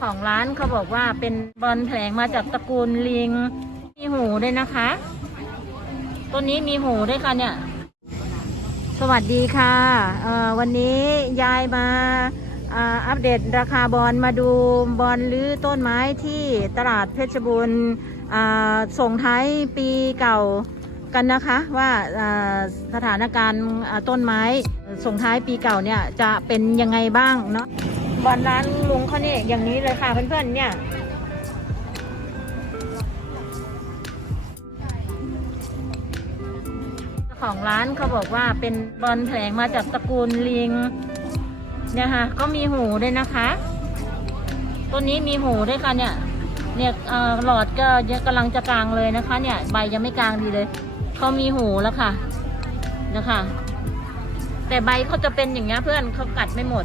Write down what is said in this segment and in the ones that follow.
ของร้านเขาบอกว่าเป็นบอลแผลงมาจากตระกูลลิง มีหูด้วยนะคะ ต้นนี้มีหูด้วยค่ะเนี่ย สวัสดีค่ะวันนี้ยายมาอัปเดตราคาบอลมาดูบอลหรือต้นไม้ที่ตลาดเพชรบูรณ์ส่งท้ายปีเก่ากันนะคะว่าสถานการณ์ต้นไม้ส่งท้ายปีเก่าเนี่ยจะเป็นยังไงบ้างเนาะ บอลร้านลุงเขาเนี่ยอย่างนี้เลยค่ะเพื่อนๆเนี่ย ของร้านเขาบอกว่าเป็นบอลแผลงมาจากตระกูลลิงเนี่ยค่ะก็มีหูด้วยนะคะ ต้นนี้มีหูด้วยค่ะเนี่ยเนี่ยหลอดก็กำลังจะกลางเลยนะคะ เนี่ย ใบยังไม่กลางดีเลยเขามีหูแล้วค่ะนะคะ แต่ใบเขาจะเป็นอย่างเงี้ยเพื่อนเขากัดไม่หมด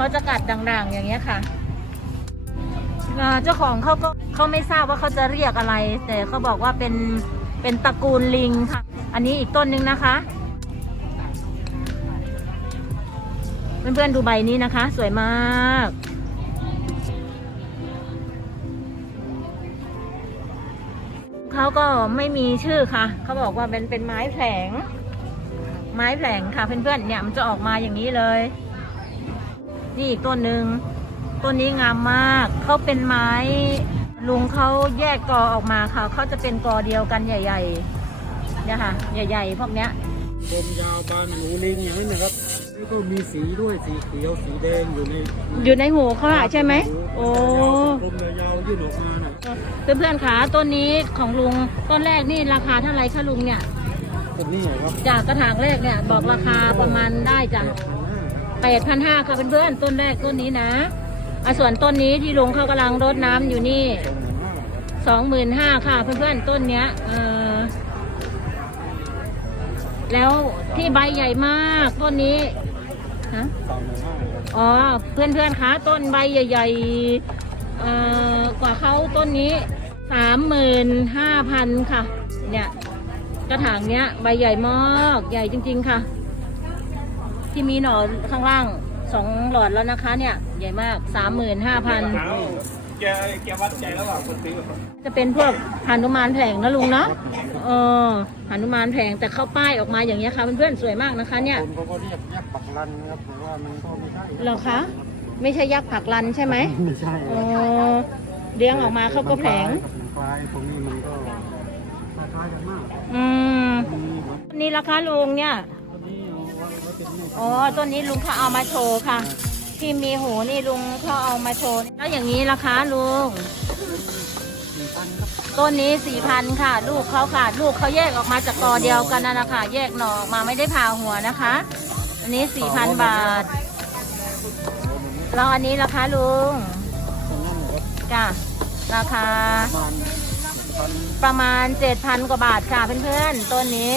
เขาจะกัดด่างๆอย่างเงี้ยค่ะเจ้าของเขาก็เขาไม่ทราบว่าเขาจะเรียกอะไร แต่เขาบอกว่าเป็นเป็นตระกูลลิงค่ะ อันนี้อีกต้นหนึ่งนะคะเพื่อนๆดูใบนี้นะคะ สวยมาก เขาก็ไม่มีชื่อค่ะ เขาบอกว่าเป็นเป็นไม้แผลง ไม้แผลงค่ะเพื่อนๆเนี่ยมันจะออกมาอย่างนี้เลย นี่อีกต้นหนึ่งต้นนี้งามมากเขาเป็นไม้ลุงเขาแยกกอออกมาค่ะเขาจะเป็นกอเดียวกันใหญ่ ๆ เนี่ยค่ะ ใหญ่ ๆ พวกเนี้ยเป็นยาวบานหนูลิงอย่างนี้นะครับแล้วก็มีสีด้วยสีเขียวสีแดงอยู่ในอยู่ในหูเขาอะใช่ไหมโอ้กลมยาวๆยื่นออกมาน่ะเพื่อนๆคะต้นนี้ของลุงต้นแรกนี่ราคาเท่าไหร่คะลุงเนี่ยต้นนี้เหรอครับจากกระถางแรกเนี่ยบอกราคาประมาณได้จ้ะ แปดพันห้าค่ะเพื่อนๆต้นแรกต้นนี้นะอะส่วนต้นนี้ที่ลุงเขากำลังรดน้ำอยู่นี่สองหมื่นห้าครับสองหมื่นห้าค่ะเพื่อนๆต้นเนี้ยเออแล้วที่ใบใหญ่มากต้นนี้ฮะสองหมื่นห้าครับอ๋อเพื่อนๆคะต้นใบใหญ่ๆเอ่อกว่าเขาต้นนี้สามหมื่นห้าพันค่ะ เนี่ยกระถางเนี้ยใบใหญ่มากใหญ่จริง ๆ ค่ะ ที่มีหน่อข้างล่างสองหลอดแล้วนะคะเนี่ยใหญ่มากสามหมื่นห้าพันแกแกวัดใจแล้วอะคนซื้อจะเป็นพวกหานุมานแผลงนะลุงเนาะเออหานุมานแผลงแต่เข้าป้ายออกมาอย่างเงี้ยค่ะเพื่อนๆสวยมากนะคะ เนี่ยคนเขาก็เรียกยักษ์ปักลันนะครับแต่ว่ามันก็ไม่ใช่เหรอคะไม่ใช่ยักษ์ผักลันใช่ไหมไม่ใช่อ๋อเลี้ยงออกมาเขาก็แผลงปลายตรงนี้มันก็คล้ายๆกันมากอืมมีเหมือนนี่ราคาลุงเนี่ย อ๋อต้นนี้ลุงเขาเอามาโชว์ค่ะ ที่มีหูนี่ลุงเขาเอามาโชว์แล้วอย่างนี้ราคาลุงต้นนี้สี่พันค่ะ ลูกเขาค่ะ ลูกเขาแยกออกมาจากกอเดียวกันนั่นนะคะแยกหน่อออกมาไม่ได้ผ่าหัวนะคะ อันนี้สี่พันบาทแล้วอันนี้ราคาลุงตรงนั้นนะครับจ้ะราคาประมาณพันประมาณเจ็ดพันกว่าบาทค่ะเพื่อนๆ ต้นนี้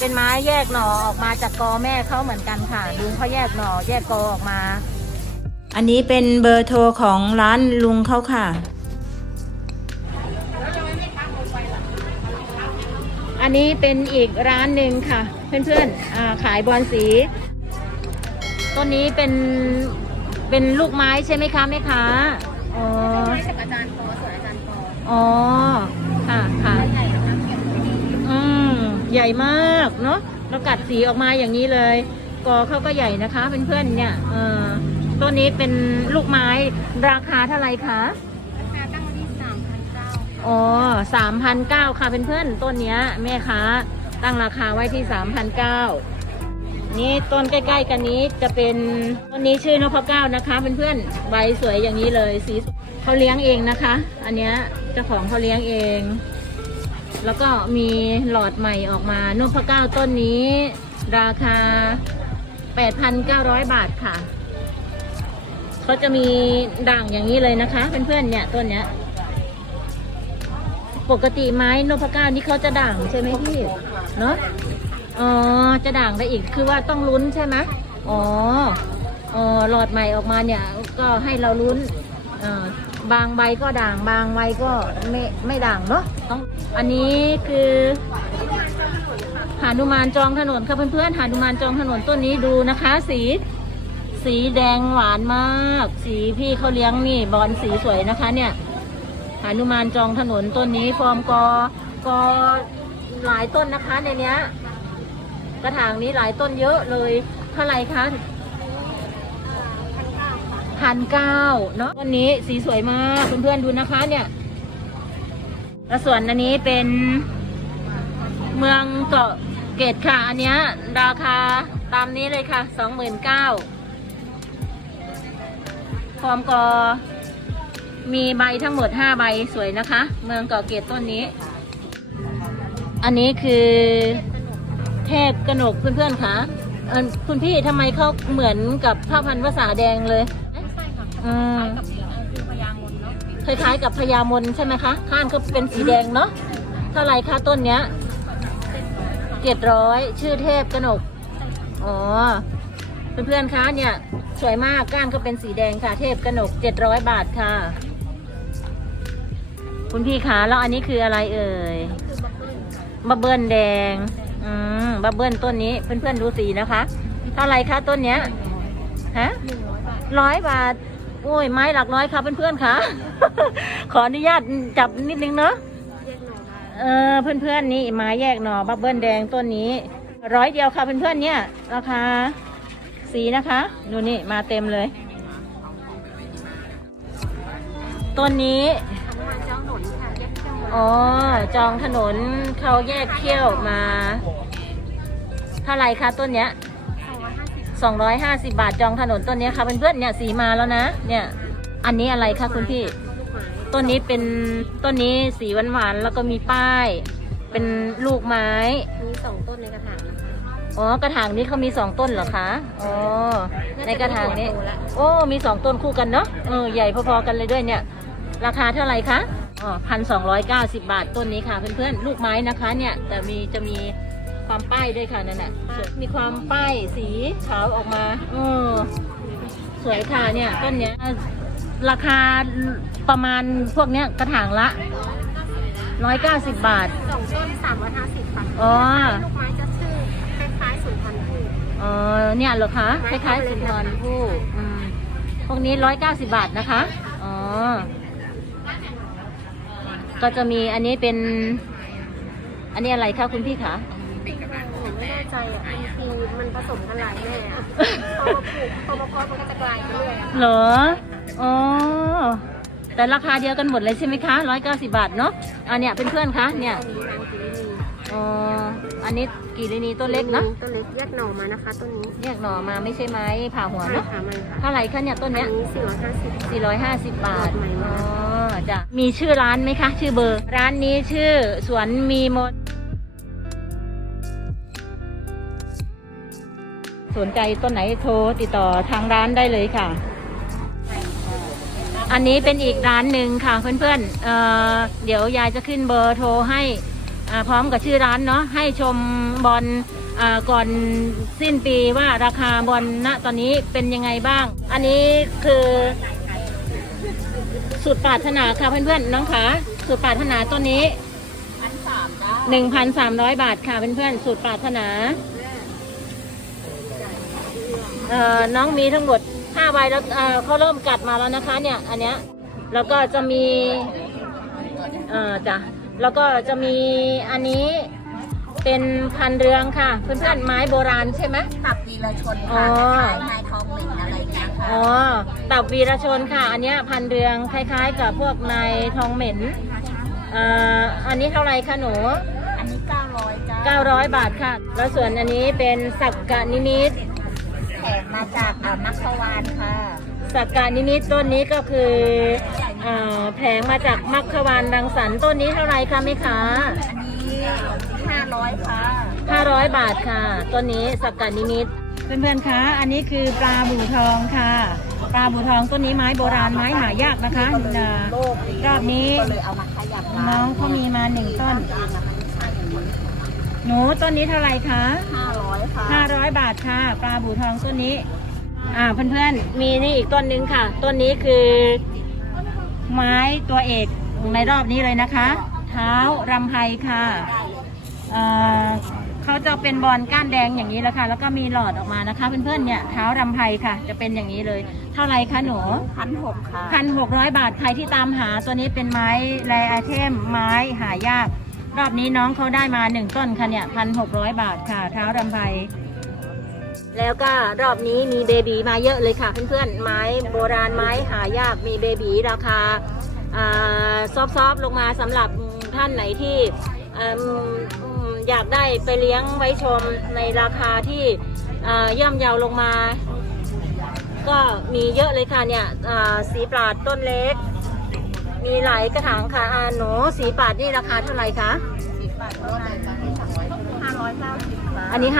เป็นไม้แยกหน่อออกมาจากกอแม่เขาเหมือนกันค่ะลุงเขาแยกหน่อแยกกอออกมา อันนี้เป็นเบอร์โทรของร้านลุงเขาค่ะ อันนี้เป็นอีกร้านหนึ่งค่ะ เพื่อนๆอ่าขายบอลสีต้นนี้เป็นเป็นลูกไม้ใช่ไหมคะแม่ค้าอ๋อจากอาจารย์ปอส่วนอาจารย์ปออ๋อค่ะค่ะ ใหญ่มากเนาะแล้วกัดสีออกมาอย่างนี้เลย กอเขาก็ใหญ่นะคะเพื่อนๆเนี่ยเออต้นนี้เป็นลูกไม้ราคาเท่าไหร่คะราคาตั้งไว้ที่สามพันเก้าอ๋อสามพันเก้าค่ะเพื่อนๆต้นเนี้ยแม่ค้าตั้งราคาไว้ที่สามพันเก้านี่ต้นใกล้ ๆ กันนี้จะเป็นต้นนี้ชื่อนพเก้านะคะเพื่อนๆใบสวยอย่างนี้เลยสีเขาเลี้ยงเองนะคะ อันเนี้ยเจ้าของเขาเลี้ยงเอง แล้วก็มีหลอดใหม่ออกมานพเก้าต้นนี้ ราคา 8,900 บาทค่ะ เขาจะมีด่างอย่างนี้เลยนะคะเพื่อนๆเนี่ยต้นเนี้ย ปกติไม้นพเก้านี่เขาจะด่างใช่ไหมพี่ เนาะอ๋อ จะด่างได้อีกคือว่าต้องลุ้นใช่ไหมอ๋อ อ๋อ หลอดใหม่ออกมาเนี่ย ก็ให้เราลุ้นอ่า บางใบก็ด่างบางใบก็ไม่ไม่ด่างเนาะต้องอันนี้คือหานุมานจองถนนค่ะเพื่อนๆหานุมานจองถนนต้นนี้ดูนะคะ สี สีแดงหวานมาก สีพี่เขาเลี้ยงนี่บอลสีสวยนะคะ เนี่ยหานุมานจองถนนต้นนี้ฟอร์มกอกอหลายต้นนะคะในเนี้ย กระถางนี้หลายต้นเยอะเลยเท่าไหร่คะ พันเก้าเนาะต้นนี้สีสวยมากเพื่อนๆดูนะคะเนี่ยแล้วส่วนอันนี้เป็นเมืองเกาะเกตค่ะ อันเนี้ยราคาตามนี้เลยค่ะสองหมื่นเก้าฟอร์มกอมีใบทั้งหมดห้าใบสวยนะคะ เมืองเกาะเกตต้นนี้ อันนี้คือเทพกระหนกเพื่อนๆค่ะเอิ่มคุณพี่ทำไมเขาเหมือนกับผ้าพันภาษาแดงเลย อืมกับคือพยางนเนาะคล้ายๆกับพญามนใช่ไหมคะข้างเขาเป็นสีแดงเนาะเท่าไหร่คะต้นเนี้ยเจ็ดร้อยชื่อเทพกนก อ๋อ เพื่อนๆคะเนี่ย สวยมากก้านก็เป็นสีแดงค่ะ เทพกนกเจ็ดร้อยบาทค่ะ คุณพี่คะแล้วอันนี้คืออะไรเอ่ยบับเบิ้ลแดง อืมบับเบิ้ลต้นนี้เพื่อนๆดูสีนะคะ เท่าไหรคะต้นเนี้ยฮะร้อยบาท โอ้ยไม้หลักร้อยค่ะเพื่อนๆค่ะ ขออนุญาตจับนิดนึงเนาะแยกหน่อได้เออเพื่อนๆนี่ไม้แยกหน่อบับเบิ้ลแดงต้นนี้ ร้อยเดียวค่ะเพื่อนๆเนี่ยราคาสีนะคะดูนี่มาเต็มเลยต้นนี้ทำมาเจ้าหนนค่ะแยกเจ้าหนนอ๋อจองถนนเขาแยกเขี้ยวมา เท่าไหร่คะต้นเนี้ย 250 บาทจองถนนต้นเนี้ยค่ะเพื่อนๆเนี่ยสีมาแล้วนะ เนี่ยอันนี้อะไรคะคุณพี่ลูกไม้ต้นนี้เป็นต้นนี้สีหวานๆแล้วก็มีป้าย เป็นลูกไม้ มีสองต้นในกระถางนะคะ อ๋อกระถางนี้เขามีสองต้นเหรอคะอ๋อในกระถางนี้ โอ้มีสองต้นคู่กันเนาะเออใหญ่พอๆกันเลยด้วยเนี่ย ราคาเท่าไหร่คะอ๋อพันสองร้อยเก้าสิบบาทต้นนี้ค่ะเพื่อนๆลูกไม้นะคะ เนี่ยแต่มีจะมี ความป้ายด้วยค่ะนั่นแหละมีความป้ายสีขาวออกมาเออสวยค่ะเนี่ยต้นเนี้ย ราคาประมาณพวกเนี้ยกระถางละร้อยเก้าสิบบาทสองต้นสามร้อยห้าสิบค่ะอ๋อลูกไม้จะชื่อคล้ายๆสุนทรภู่อ๋อเนี่ยเหรอคะคไม้ล้ายๆทำเล็สุบนทรนะคะภู่อืมพวกนี้ร้อยเก้าสิบาทนะคะอ๋อก็จะมีอันนี้เป็น อันนี้อะไรคะคุณพี่คะหนูไม่แน่ ใจอะบางทีมันผสมกันหลายแม่อะพอมาปลูกพอมาเพาะมันก็จะกลายไปเรื่อยอะเหรอ อ๋อ แต่ราคาเดียวกันหมดเลยใช่ไหมคะร้อยเก้าสิบาทเนาะอันเนี้ยเป็นเพื่อนๆคะเนี่ย อันนี้นางกิรินีอ๋อ อันนี้กี่ลินีต้นเล็กเนาะต้นเล็กแยกหน่อมานะคะต้นนี้แยกหน่อมาไม่ใช่ไม้ผ่าหัวใช่เนาะค่ะมันค่ะเท่าไหร่คะเนี่ยต้นอัเนี้ยนนี้สี่ร้อยห้าสิบ 450 บาทใหม่มากอ๋อจ้ะมีชื่อร้านไหมคะ ชื่อเบอร์ ร้านนี้ชื่อสวนมีมด สนใจต้นไหนโทรติดต่อทางร้านได้เลยค่ะ อันนี้เป็นอีกร้านหนึ่งค่ะเพื่อนๆเเดี๋ยวยายจะขึ้นเบอร์โทรให้พร้อมกับชื่อร้านเนาะให้ชมบอลก่อนสิ้นปีว่าราคาบอลณตอนนี้เป็นยังไงบ้าง อันนี้คือสุดปรารถนาค่ะเพื่อนๆน้องขาสุดปรารถนาต้นนี้หนึ่งพันสามร้อยบาทค่ะเพื่อนๆสุดปรารถนา เอ่อน้องมีทั้งหมดห้าใบแล้วเอ่อเขาเริ่มกัดมาแล้วนะคะเนี่ยอันเนี้ยแล้วก็จะมีเอ่อจ้ะแล้วก็จะมีอันนี้เป็นพันเรืองค่ะเพื่อนๆไม้โบราณใช่ไหม ตับวีรชนอ๋ค่ะอคล้ายนายทองเหม็นอะไรเงี้ยค่ะอ๋อตับวีรชนค่ะ อันเนี้ยพันเรืองคล้ายๆ กับพวกนายทองเหม็นอ่าอันนี้เท่าไหรคะหนู อันนี้ 900จ้า900 บาทค่ะ แล้วส่วนอันนี้เป็นสักกะนิมิต แถมมาจากอ่ามัคควานค่ะ สักกะนิมิตต้นนี้ก็คืออ่าแผงมาจากมัคควานรังสรรค์ต้นนี้เท่าไหรคะแม่คะอันนี้500ค่ะ 500 บาทค่ะต้นนี้สักกะนิมิตเพื่อนๆคะอันนี้คือปลาบูทองค่ะ ปลาบูทองต้นนี้ไม้โบราณไม้หายากนะคะอ่ารอบนี้ก็เลยเอามาขยับร้าน้องเขามีมาหนึ่งต้นเองอะมันไม่ใช่อย่างนี้หนูต้นนี้เท่าไหร่คะ500 ค่ะ500บาทค่ะ ปลาบูทองต้นนี้ อ่าเพื่อนๆ มีนี่อีกต้นหนึงค่ะ ต้นนี้คือ ไม้ตัวเอกในรอบนี้เลยนะคะ เท้ารำไพค่ะเอ่อเขาเขาจะเป็นบอลก้านแดงอย่างนี้แหละค่ะ แล้วก็มีหลอดออกมานะคะ เพื่อนๆ เนี่ยเท้ารำไพค่ะ จะเป็นอย่างนี้เลย เท่าไรคะหนูพันหกค่ะพันหกร้อยบาทใครที่ตามหาตัวนี้เป็นไม้แรไอเทมไม้หายาก รอบนี้น้องเขาได้มาหนึ่งต้นค่ะเนี่ยพันหกร้อยบาทค่ะ เท้ารำไพแล้วก็รอบนี้มีเบบีมาเยอะเลยค่ะเพื่อนๆไม้โบราณไม้หายากมีเบบีราคาอ่าซอฟๆลงมาสำหรับท่านไหนที่อยากได้ไปเลี้ยงไว้ชมในราคาที่อ่าย่อมเยาวลงมา ก็มีเยอะเลยค่ะเนี่ยอ่าสีปราดต้นเล็ก มีหลายกระถางค่ะอ่าหนูสีปราดนี่ราคาเท่าไหร่คะสิบบาทเท่านั้นห้าร้อยเก้าสิบค่ะอันนี้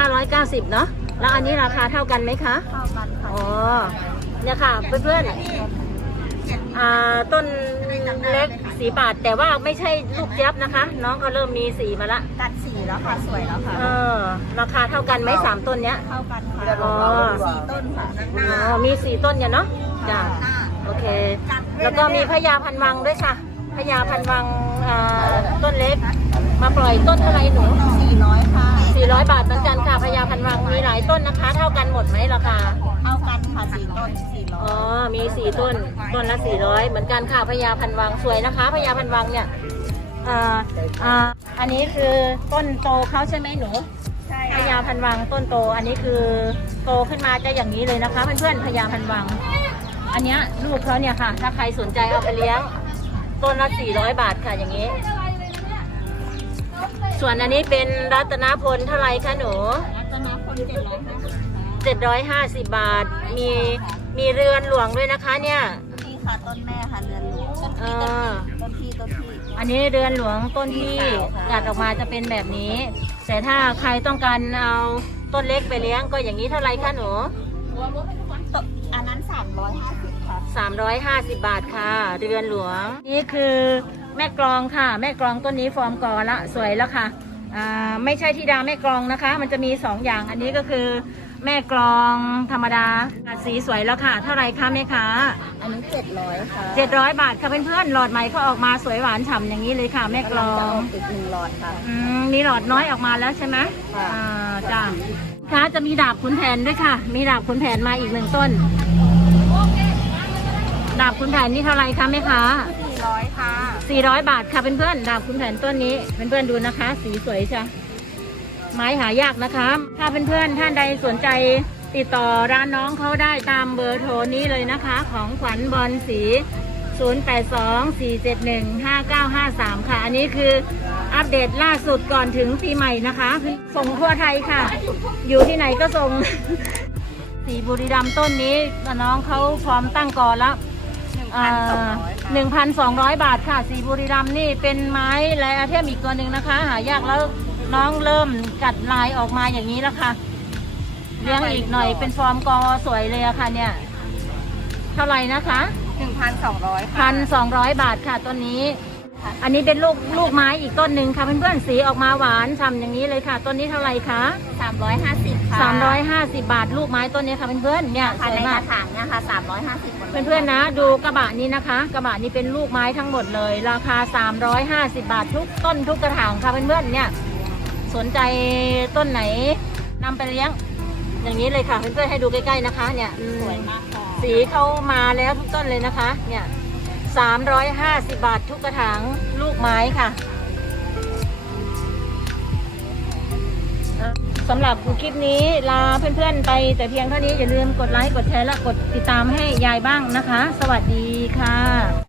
590เนาะแล้วอันนี้ราคาเท่ากันไหมคะเท่ากันค่ะอ๋อเนี่ยค่ะเพื่อนๆอ่าต้นเล็กสีปาดแต่ว่าไม่ใช่ลูกเจี๊ยบนะคะ น้องก็เริ่มมีสีมาละกัดสีแล้วค่ะสวยแล้วค่ะเออราคาเท่ากันไหมสามต้นเนี้ยเท่ากันค่ะอ๋อสี่ต้นค่ะหอ๋น้าอมีสี่ต้นเนี่ยเนาะจ้ะหน้าโอเค แล้วก็มีพญาพันวังด้วยค่ะพญาพันวังอ่าต้นเล็ก มาปล่อยต้นเท่าไหรหนูสี่ร้อยค่ะ400 บาทเหมือนกันค่ะพญาพันวังมีหลายต้นนะคะ เท่ากันหมดไหมราคาเท่ากันค่ะสี่ต้นสี่ร้อ๋ออยมีสี่ต้นต้นละสี่ร้อยเหมือนกันค่ะพญาพันวังสวยนะคะพญาพันวังเนี่ยอ่าอ่าอันนี้คือต้นโตเขาใช่ไหมหนูใช่พญาพันวังต้นโต อันนี้คือโตขึ้นมาจะอย่างนี้เลยนะคะเพื่อนๆพญาพันวัง อันเนี้ยลูกเขาเนี่ยค่ะ ถ้าใครสนใจเอาไปเลี้ยง ต้นละสี่ร้อยบาทค่ะอย่างนี้ ส่วนอันนี้เป็นรัตนพลเท่าไหรคะหนูรัตนาคนเจ็ดร้อยห้าสิบ750บาท มีมีเรือนหลวงด้วยนะคะเนี่ยนี่ค่ะต้นแม่ค่ะเรือนหลวงต้นเอพี่อต้นพี่ต้นพี่อันนี้เรือนหลวงต้นที่สีขาวค่ะกัดออกมาจะเป็นแบบนี้ แต่ถ้าใครต้องการเอาต้นเล็กไปเลี้ยงก็อย่างนี้เท่าไหรคะหนูต้นอันนั้นสามร้อยห้าสิบค่ะ 350 บาทค่ะ เรือนหลวง นี่คือแม่กลองค่ะ แม่กลองต้นนี้ฟอร์มกอละสวยแล้วค่ะอ่าไม่ใช่ธิดาแม่กลองนะคะ มันจะมีสองอย่างอันนี้ก็คือ แม่กลองธรรมดาสีสวยแล้วค่ะ เท่าไหรคะแม่ค้าอันนี้เจ็ดร้อยค่ะ700 บาทค่ะเพื่อนๆหลอดใหม่เขาออกมาสวยหวานฉ่ำอย่างนี้เลยค่ะ แม่กลองติดหนึ่งหลอดค่ะอืมมีหลอดน้อยออกมาแล้วใช่ไหมค่ะอ่าจ้าค่ะจะมีดาบขุนแผนด้วยค่ะ มีดาบขุนแผนมาอีกหนึ่งต้น ดาบขุนแผนนี่เท่าไหรคะแม่ค้าสี่ร้อยค่ะ 400 บาทค่ะเพื่อนๆดาบขุนแผนต้นนี้เพื่อนๆดูนะคะ สีสวยจ้ะไม้หายากนะคะ ถ้าเพื่อนๆท่านใดสนใจติดต่อร้านน้องเขาได้ตามเบอร์โทรนี้เลยนะคะ ของขวัญบอลสี 0824715953 ค่ะ อันนี้คืออัปเดตล่าสุดก่อนถึงปีใหม่นะคะ ส่งทั่วไทยค่ะ อยู่ที่ไหนก็ส่ง สีบุรีรัมย์ต้นนี้น้องเขาพร้อมตั้งกอแล้ว หนึ่งพันสองร้อยบาทค่ะ สีบุรีรัมย์นี่เป็นไม้ลายอาเทมอีกตัวหนึ่งนะคะ หายากแล้วน้องเริ่มกัดลายออกมาอย่างนี้แล้วค่ะ เลี้ยงอีกหน่อยเป็นฟอร์มกอสวยเลยอะค่ะเนี่ย เท่าไหร่นะคะหนึ่งพันสองร้อยพันสองร้อยบาทค่ะต้นนี้ อันนี้เป็นลูกลูกไม้อีกต้นหนึ่งค่ะเพื่อนๆสีออกมาหวานฉ่ำอย่างนี้เลยค่ะ ต้นนี้เท่าไหร่คะสามร้อยห้าสิบ ค่ะสามร้อยห้าสิบบาทลูกไม้ต้นนี้ค่ะเพื่อนๆเนี่ยสค่ะวยในกมาก ระถางเนี่ยค่ะสามร้อยห้าสิบเพื่อนๆนะ ดูกระบะนี้นะคะ กระบะนี้เป็นลูกไม้ทั้งหมดเลย ราคา 350 บาททุกต้นทุกกระถางค่ะเพื่อนๆเนี่ย สนใจต้นไหนนำไปเลี้ยง อย่างนี้เลยค่ะเพื่อนๆให้ดูใกล้ๆนะคะ เนี่ยอืสวยมากค่ะสีเขามาแล้วทุกต้นเลยนะคะ เนี่ย350 บาททุกกระถางลูกไม้ค่ะ สำหรับคลิปนี้ลาเพื่อนๆไปแต่เพียงเท่านี้อย่าลืมกดไลค์กดแชร์และกดติดตามให้ยายบ้างนะคะ สวัสดีค่ะ